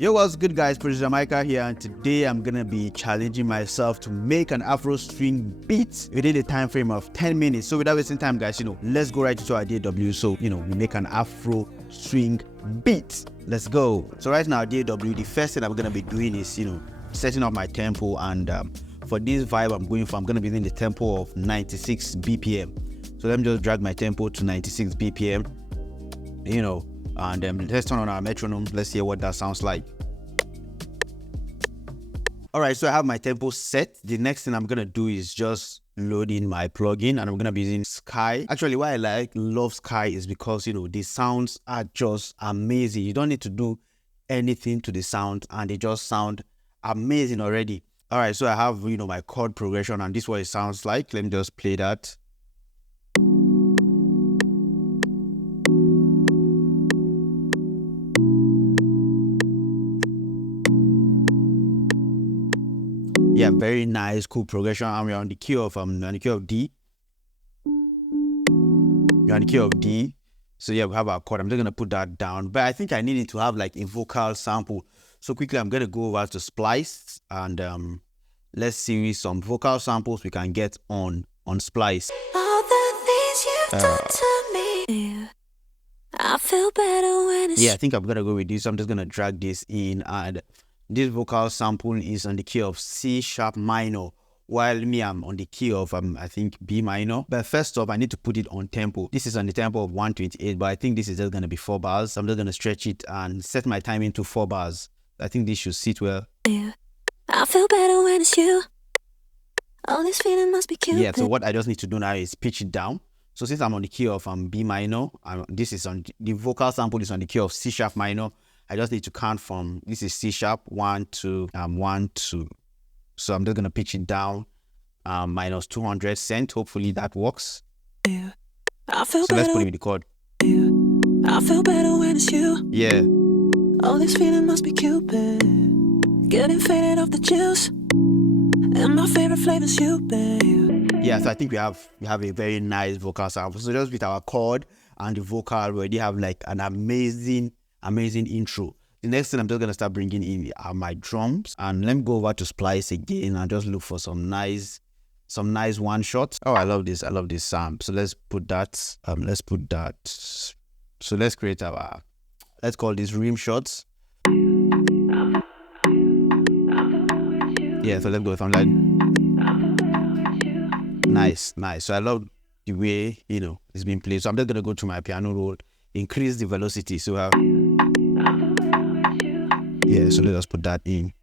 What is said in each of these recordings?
Yo, what's good guys, producer Mykah here, and today I'm gonna be challenging myself to make an Afro string beat within a time frame of 10 minutes. So without wasting time guys, let's go right into our DAW. So, we make an Afro string beat. Let's go. So right now, DAW, the first thing I'm gonna be doing is, setting up my tempo, and for this vibe I'm gonna be using the tempo of 96 BPM. So let me just drag my tempo to 96 BPM, and let's turn on our metronome. Let's hear what that sounds like. Alright, so I have my tempo set. The next thing I'm gonna do is just load in my plugin, and I'm gonna be using Sky. Actually, why I love Sky is because the sounds are just amazing. You don't need to do anything to the sound, and they just sound amazing already. Alright, so I have my chord progression, and this is what it sounds like. Let me just play that. Yeah, very nice, cool progression. And we're on the key of D. We're on the key of D. So yeah, we have our chord. I'm just gonna put that down. But I think I needed to have like a vocal sample. So quickly, I'm gonna go over to Splice, and let's see some vocal samples we can get on Splice. All the things you've done to me, I feel better when it's... Yeah, I think I'm gonna go with this. So I'm just gonna drag this in, and this vocal sample is on the key of C sharp minor, while me, I'm on the key of I think B minor. But first off, I need to put it on tempo. This is on the tempo of 128, but I think this is just gonna be 4 bars. So I'm just gonna stretch it and set my time into 4 bars. I think this should sit well. Yeah, I feel better when it's you. Oh, this feeling must be cute. Yeah, so what I just need to do now is pitch it down. So since I'm on the key of B minor, this is on the vocal sample is on the key of C sharp minor. I just need to count from, this is C sharp, 1, 2, 1, 2. So I'm just gonna pitch it down, minus 200 cent. Hopefully that works. Yeah, I feel so better. Let's put it with the chord. Yeah, I feel better when it's you. Yeah. Oh, this feeling must be Cupid. Getting faded off the juice. And my favorite flavor's you, babe. Yeah, so I think we have a very nice vocal sample. So just with our chord and the vocal, we already have like an amazing intro. The next thing I'm just gonna start bringing in are my drums, and let me go over to Splice again and just look for some nice one shots. Oh, I love this sound. So let's put that. So let's create our, let's call this rim shots. Yeah, so let's go with something like nice. So I love the way it's been played. So I'm just gonna go to my piano roll, increase the velocity. So yeah, so let us put that in.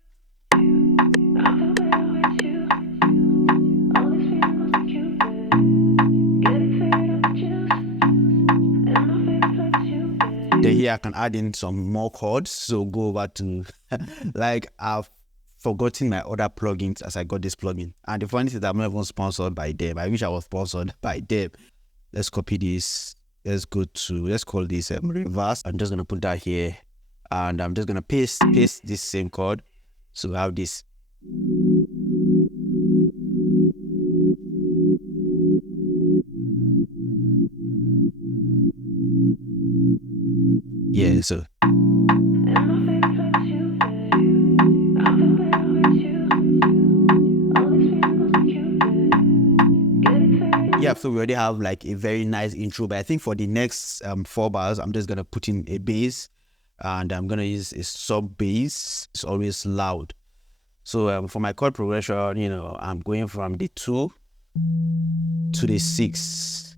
Then here I can add in some more chords. So go over to like I've forgotten my other plugins as I got this plugin. And the funny thing is that I'm not even sponsored by them. I wish I was sponsored by them. Let's copy this. Let's call this reverse. I'm just gonna put that here. And I'm just gonna paste this same chord. So we have this. Yeah, so yeah, so we already have like a very nice intro. But I think for the next 4 bars, I'm just gonna put in a bass. And I'm gonna use a sub bass. It's always loud. So for my chord progression, I'm going from the 2 to the 6.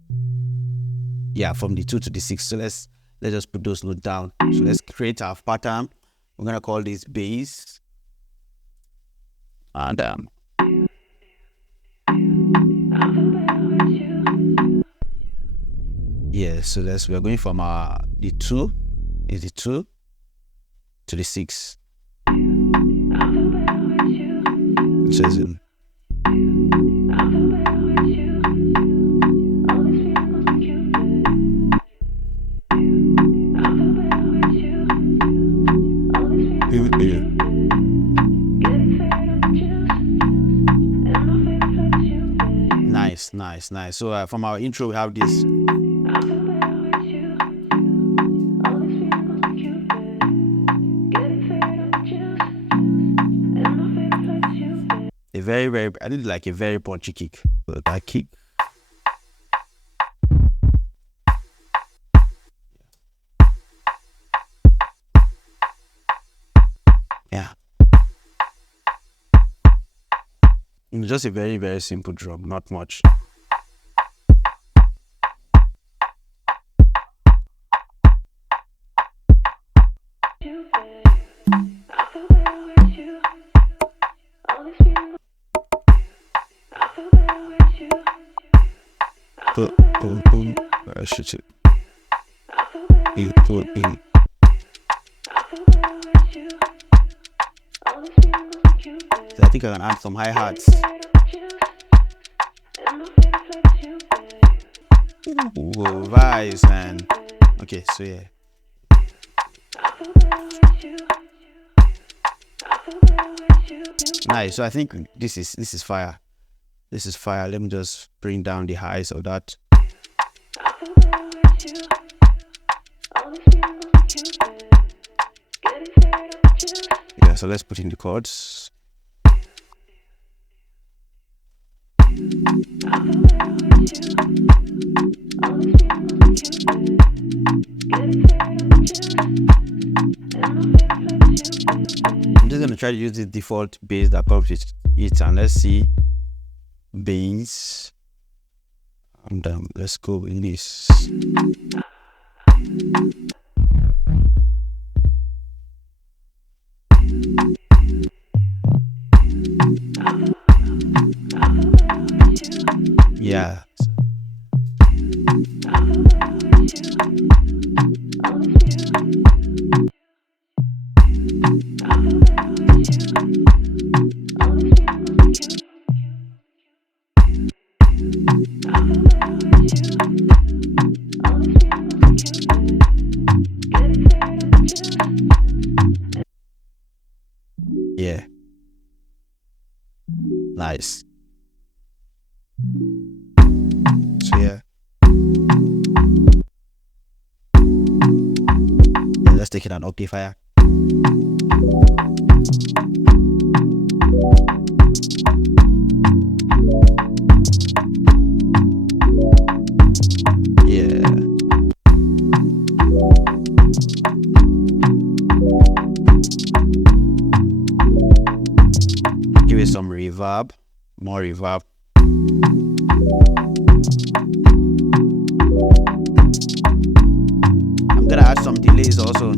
Yeah, from the 2 to the 6. So let's just put those notes down. So let's create our pattern. We're gonna call this bass. And yeah, so we're going from the 2 is the 2 to the 6. It says in. Nice. So from our intro we have this. I did like a very punchy kick. So that kick. Yeah. It's just a very, very simple drum, not much. Boom, boom. Shoot it. I think I can add some hi-hats. Whoa, vibes, man. Okay, so yeah. Nice. So I think this is fire. This is fire. Let me just bring down the highs of that. Yeah, so let's put in the chords. I'm just gonna try to use the default bass that comes with it, and let's see bass. And let's go with this. Yeah. Yeah. Nice. So yeah. Let's take it an octave higher. Yeah. Give it some reverb, more reverb. I'm gonna add some delays also.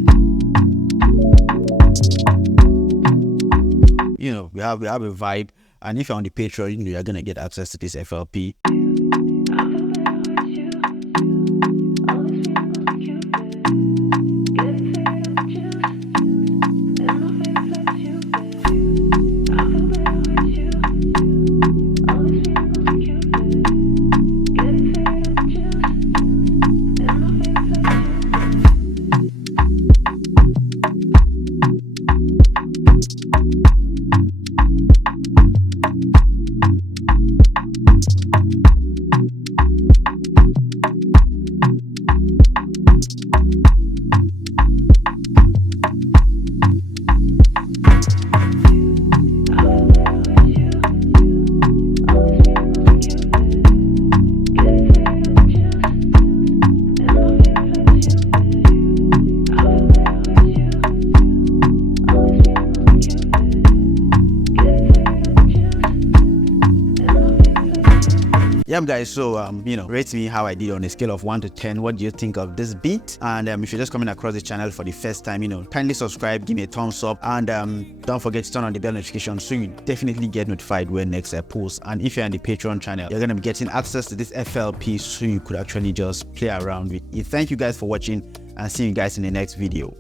You know, we have a vibe, and if you're on the Patreon, you know you're gonna get access to this FLP. Yeah, guys, so you know, rate me how I did on a scale of 1 to 10. What do you think of this beat? And if you're just coming across the channel for the first time, you know, kindly subscribe, give me a thumbs up, and don't forget to turn on the bell notification so you definitely get notified when next I post. And if you're on the Patreon channel, you're gonna be getting access to this FLP so you could actually just play around with it. Thank you guys for watching, and see you guys in the next video.